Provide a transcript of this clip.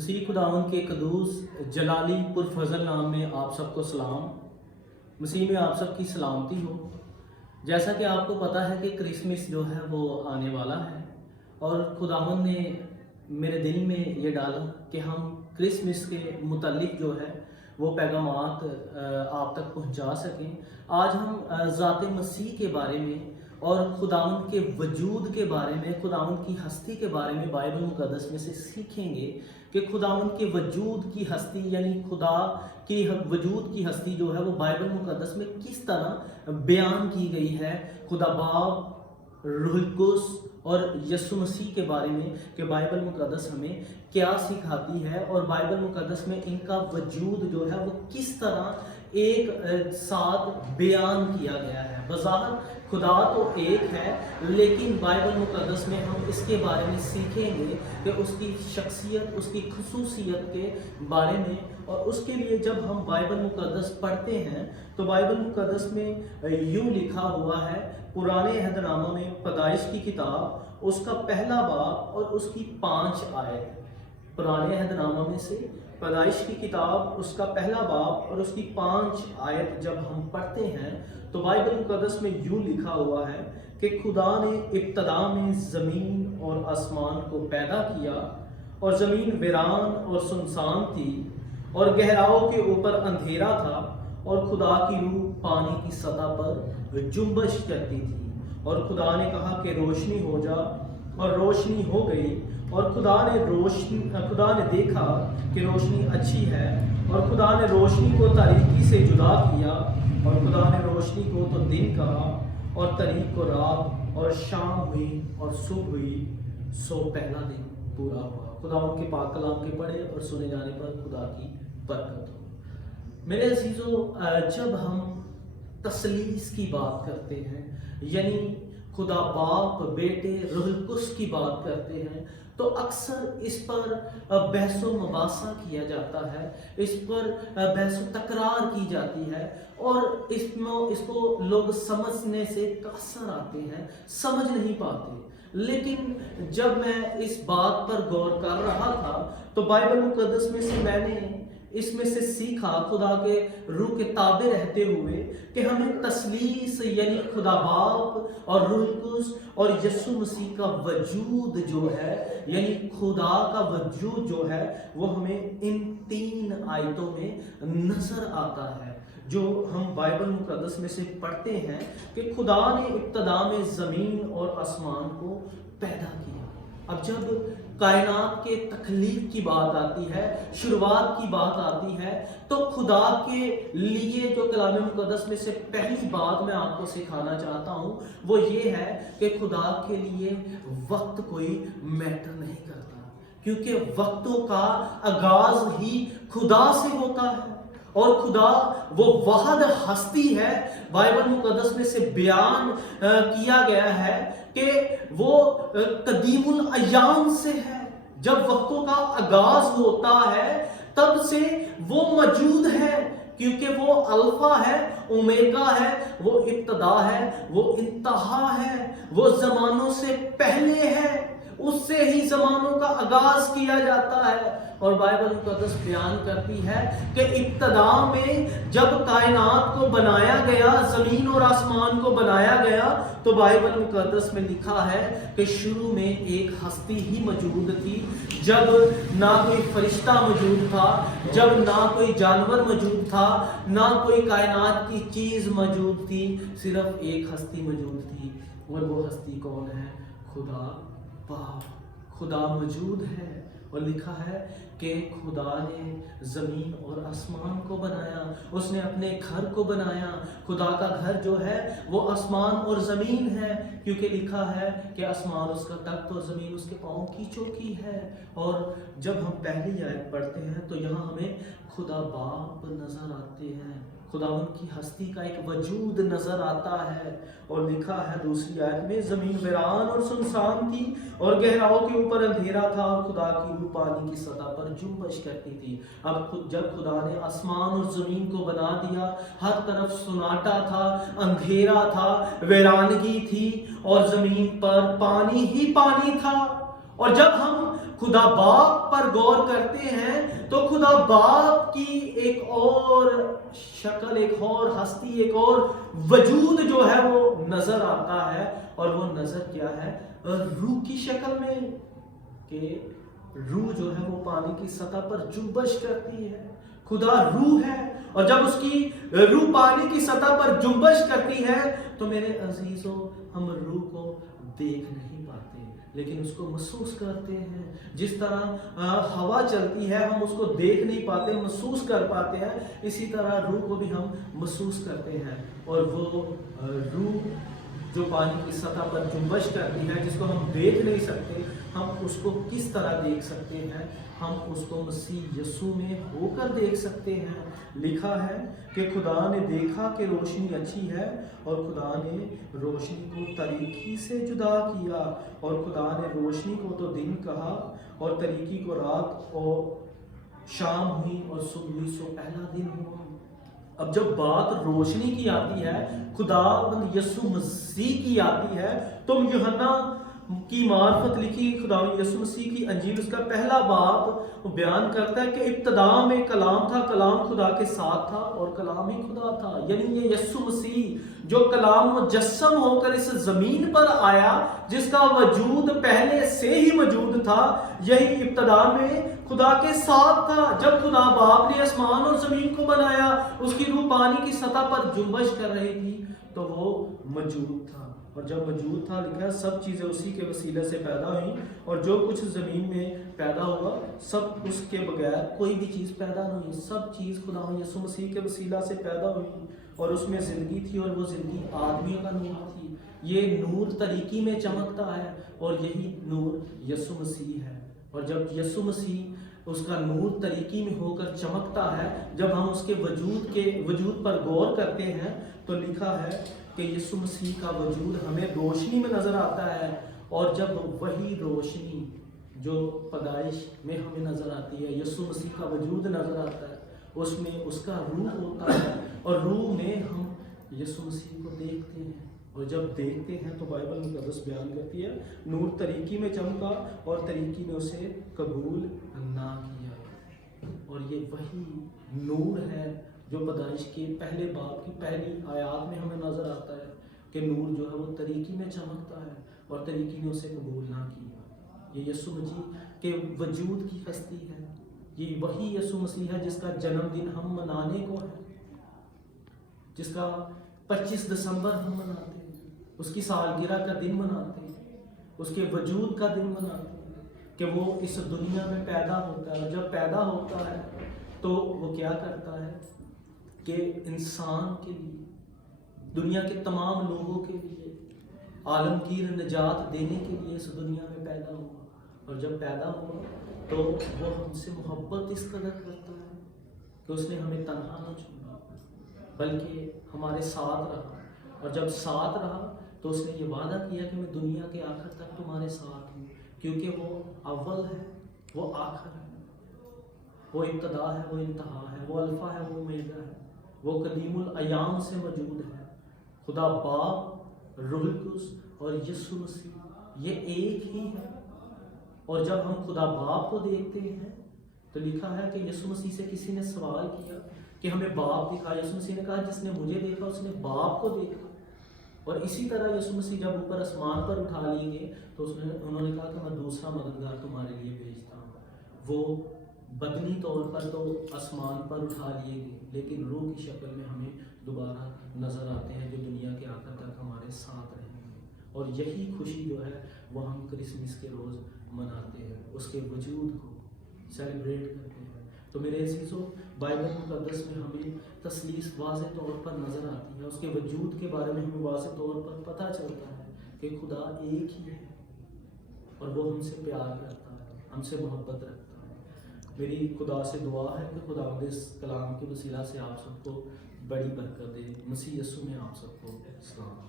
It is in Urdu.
مسیح خداوند کے قدوس جلالی پرفضل نام میں آپ سب کو سلام۔ مسیح میں آپ سب کی سلامتی ہو۔ جیسا کہ آپ کو پتہ ہے کہ کرسمس جو ہے وہ آنے والا ہے، اور خداوند نے میرے دل میں یہ ڈالا کہ ہم کرسمس کے متعلق جو ہے وہ پیغامات آپ تک پہنچا سکیں۔ آج ہم ذات مسیح کے بارے میں اور خداوند کے وجود کے بارے میں، خداوند کی ہستی کے بارے میں بائبل مقدس میں سے سیکھیں گے کہ خداوند کے وجود کی ہستی، یعنی خدا کی وجود کی ہستی جو ہے وہ بائبل مقدس میں کس طرح بیان کی گئی ہے۔ خدا باپ، روح القدس اور یسوع مسیح کے بارے میں کہ بائبل مقدس ہمیں کیا سکھاتی ہے، اور بائبل مقدس میں ان کا وجود جو ہے وہ کس طرح ایک ساتھ بیان کیا گیا ہے۔ بظاہر خدا تو ایک ہے، لیکن بائبل مقدس میں ہم اس کے بارے میں سیکھیں گے کہ اس کی شخصیت، اس کی خصوصیت کے بارے میں۔ اور اس کے لیے جب ہم بائبل مقدس پڑھتے ہیں تو بائبل مقدس میں یوں لکھا ہوا ہے، پرانے عہد نامہ میں پیدائش کی کتاب اس کا پہلا باب اور اس کی 5 آیت۔ پرانے عہد نامہ میں سے پیدائش کی کتاب اس کا پہلا باب اور اس کی 5 آیت جب ہم پڑھتے ہیں تو بائبل مقدس میں یوں لکھا ہوا ہے کہ خدا نے ابتدا میں زمین اور آسمان کو پیدا کیا، اور زمین ویران اور سنسان تھی، اور گہراؤں کے اوپر اندھیرا تھا، اور خدا کی روح پانی کی سطح پر جنبش کرتی تھی۔ اور خدا نے کہا کہ روشنی ہو جا، اور روشنی ہو گئی۔ اور خدا نے دیکھا کہ روشنی اچھی ہے، اور خدا نے روشنی کو تاریکی سے جدا کیا، اور خدا نے روشنی کو تو دن کہا، اور تاریک کو رات، اور شام ہوئی اور صبح ہوئی، سو پہلا دن پورا ہوا۔ خدا ان کے پاک کلام کے پڑھے اور سنے جانے پر خدا کی برکت ہو۔ میرے عزیزو، جب ہم تثلیث کی بات کرتے ہیں، یعنی خدا باپ، بیٹے، روح القدس کی بات کرتے ہیں، تو اکثر اس پر بحث و مباحثہ کیا جاتا ہے، اس پر بحث و تکرار کی جاتی ہے، اور اس کو لوگ سمجھنے سے قاصر آتے ہیں، سمجھ نہیں پاتے۔ لیکن جب میں اس بات پر غور کر رہا تھا تو بائبل مقدس میں سے میں نے اس میں سے سیکھا، خدا کے روح کے تابع رہتے ہوئے، کہ ہمیں تثلیث یعنی خدا باپ اور روح القدس اور یسوع مسیح کا وجود جو ہے، یعنی خدا کا وجود جو ہے وہ ہمیں ان 3 آیتوں میں نظر آتا ہے جو ہم بائبل مقدس میں سے پڑھتے ہیں کہ خدا نے ابتدا میں زمین اور آسمان کو پیدا کیا۔ اب جب کائنات کے تخلیق کی بات آتی ہے، شروعات کی بات آتی ہے، تو خدا کے لیے جو کلام مقدس میں سے پہلی بات میں آپ کو سکھانا چاہتا ہوں وہ یہ ہے کہ خدا کے لیے وقت کوئی میٹر نہیں کرتا، کیونکہ وقتوں کا آغاز ہی خدا سے ہوتا ہے، اور خدا وہ واحد ہستی ہے۔ بائبل مقدس میں سے بیان کیا گیا ہے کہ وہ قدیم الایام سے ہے۔ جب وقتوں کا آغاز ہوتا ہے تب سے وہ موجود ہے، کیونکہ وہ الفا ہے، اومیگا ہے، وہ ابتدا ہے، وہ انتہا ہے، وہ زمانوں سے پہلے ہے، اس سے ہی زمانوں کا آغاز کیا جاتا ہے۔ اور بائبل مقدس بیان کرتی ہے کہ ابتدا میں جب کائنات کو بنایا گیا، زمین اور آسمان کو بنایا گیا، تو بائبل مقدس میں لکھا ہے کہ شروع میں ایک ہستی ہی موجود تھی، جب نہ کوئی فرشتہ موجود تھا، جب نہ کوئی جانور موجود تھا، نہ کوئی کائنات کی چیز موجود تھی، صرف ایک ہستی موجود تھی، اور وہ ہستی کون ہے؟ خدا باپ۔ خدا موجود ہے، اور لکھا ہے کہ خدا نے زمین اور آسمان کو بنایا، اس نے اپنے گھر کو بنایا۔ خدا کا گھر جو ہے وہ آسمان اور زمین ہے، کیونکہ لکھا ہے کہ آسمان اس کا تخت اور زمین اس کے پاؤں کی چوکی ہے۔ اور جب ہم پہلی آیت پڑھتے ہیں تو یہاں ہمیں خدا باپ نظر آتے ہیں، خدا ان کی ہستی کا ایک وجود نظر آتا ہے، اور لکھا ہے دوسری آیت میں، زمین ویران اور سنسان تھی، اور گہراؤں کے اوپر اندھیرا تھا، اور خدا کی روح پانی کی سطح پر جنبش کرتی تھی۔ اب جب خدا نے آسمان اور زمین کو بنا دیا، ہر طرف سناٹا تھا، اندھیرا تھا، ویرانگی تھی، اور زمین پر پانی ہی پانی تھا۔ اور جب ہم خدا باپ پر غور کرتے ہیں تو خدا باپ کی ایک اور شکل، ایک اور ہستی، ایک اور وجود جو ہے وہ نظر آتا ہے، اور وہ نظر کیا ہے؟ روح کی شکل میں، کہ روح جو ہے وہ پانی کی سطح پر جنبش کرتی ہے۔ خدا روح ہے، اور جب اس کی روح پانی کی سطح پر جنبش کرتی ہے تو میرے عزیزوں، ہم روح کو دیکھ نہیں پاتے لیکن اس کو محسوس کرتے ہیں۔ جس طرح ہوا چلتی ہے، ہم اس کو دیکھ نہیں پاتے، محسوس کر پاتے ہیں، اسی طرح روح کو بھی ہم محسوس کرتے ہیں۔ اور وہ روح جو پانی کی سطح پر جنبش کرتی ہے، جس کو ہم دیکھ نہیں سکتے، ہم اس کو کس طرح دیکھ سکتے ہیں؟ ہم اس کو مسیح یسوع میں ہو کر دیکھ سکتے ہیں۔ لکھا ہے کہ خدا نے دیکھا کہ روشنی اچھی ہے، اور خدا نے روشنی کو تاریکی سے جدا کیا، اور خدا نے روشنی کو تو دن کہا اور تاریکی کو رات، اور شام ہوئی اور صبح ہوئی سو پہلا دن ہوا۔ اب جب بات روشنی کی آتی ہے، خدا یسوع مسیح کی آتی ہے، تو یوحنا کی معرفت لکھی خدا یسوع مسیح کی انجیل، اس کا پہلا باب بیان کرتا ہے کہ ابتدا میں کلام تھا، کلام خدا کے ساتھ تھا اور کلام ہی خدا تھا۔ یعنی یہ یسوع مسیح جو کلام مجسم ہو کر اس زمین پر آیا، جس کا وجود پہلے سے ہی موجود تھا، یہی ابتدا میں خدا کے ساتھ تھا۔ جب خدا باپ نے آسمان اور زمین کو بنایا، اس کی روح پانی کی سطح پر جنبش کر رہی تھی، تو وہ موجود تھا، اور جب موجود تھا، لکھا ہے سب چیزیں اسی کے وسیلے سے پیدا ہوئیں، اور جو کچھ زمین میں پیدا ہوا سب اس کے بغیر کوئی بھی چیز پیدا نہیں ہوئی۔ سب چیز خدا یسوع مسیح کے وسیلہ سے پیدا ہوئی، اور اس میں زندگی تھی، اور وہ زندگی آدمیوں کا نور تھی۔ یہ نور تاریکی میں چمکتا ہے، اور یہی نور یسوع مسیح ہے۔ اور جب یسوع مسیح اس کا نور تاریکی میں ہو کر چمکتا ہے، جب ہم اس کے وجود پر غور کرتے ہیں تو لکھا ہے کہ یسوع مسیح کا وجود ہمیں روشنی میں نظر آتا ہے، اور جب وہی روشنی جو پیدائش میں ہمیں نظر آتی ہے، یسوع مسیح کا وجود نظر آتا ہے، اس میں اس کا روح ہوتا ہے، اور روح میں ہم یسوع مسیح کو دیکھتے ہیں، اور جب دیکھتے ہیں تو بائبل مقدس بیان کرتی ہے نور تاریکی میں چمکا اور تاریکی نے اسے قبول نہ کیا۔ اور یہ وہی نور ہے جو پیدائش کے پہلے باب کی پہلی آیات میں ہمیں نظر آتا ہے کہ نور جو ہے وہ تاریکی میں چمکتا ہے، اور تاریکی نے اسے قبول نہ کیا۔ یہ یسوع مسیح کے وجود کی ہستی ہے، یہ وہی یسوع مسیح ہے جس کا جنم دن ہم منانے کو ہے، جس کا 25 دسمبر ہم مناتے ہیں، اس کی سالگرہ کا دن مناتے ہیں، اس کے وجود کا دن مناتے ہیں کہ وہ اس دنیا میں پیدا ہوتا ہے۔ اور جب پیدا ہوتا ہے تو وہ کیا کرتا ہے کہ انسان کے لیے، دنیا کے تمام لوگوں کے لیے عالمگیر نجات دینے کے لیے اس دنیا میں پیدا ہوا، اور جب پیدا ہوا تو وہ ہم سے محبت اس قدر کرتا ہے کہ اس نے ہمیں تنہا نہ چھوڑا بلکہ ہمارے ساتھ رہا، اور جب ساتھ رہا تو اس نے یہ وعدہ کیا کہ میں دنیا کے آخر تک تمہارے ساتھ ہوں، کیونکہ وہ اول ہے، وہ آخر ہے، وہ ابتدا ہے، وہ انتہا ہے، وہ الفا ہے، وہ اومیگا ہے، وہ قدیم الایام سے موجود ہے۔ خدا باپ، روح القدس اور یسوع مسیح یہ ایک ہی ہے۔ اور جب ہم خدا باپ کو دیکھتے ہیں تو لکھا ہے کہ یسوع مسیح سے کسی نے سوال کیا کہ ہمیں باپ دکھا، یسوع مسیح نے کہا جس نے مجھے دیکھا اس نے باپ کو دیکھا۔ اور اسی طرح یسوع مسیح جب اوپر آسمان پر اٹھا لیں گے تو انہوں نے کہا کہ میں دوسرا مددگار تمہارے لیے بھیجتا ہوں۔ وہ بدنی طور پر تو آسمان پر اٹھا لیے گئے، لیکن روح کی شکل میں ہمیں دوبارہ نظر آتے ہیں، جو دنیا کے آخر تک ہمارے ساتھ رہیں گے۔ اور یہی خوشی جو ہے وہ ہم کرسمس کے روز مناتے ہیں، اس کے وجود کو سیلیبریٹ کرتے ہیں۔ تو میرے عزیزوں، بائبل مقدس میں ہمیں تثلیث واضح طور پر نظر آتی ہے، اس کے وجود کے بارے میں ہمیں واضح طور پر پتہ چلتا ہے کہ خدا ایک ہی ہے، اور وہ ہم سے پیار کرتا ہے، ہم سے محبت رکھتا ہے۔ میری خدا سے دعا ہے کہ خدا اس کلام کے وسیلہ سے آپ سب کو بڑی برکت دے۔ مسیح یسوع میں آپ سب کو سلام۔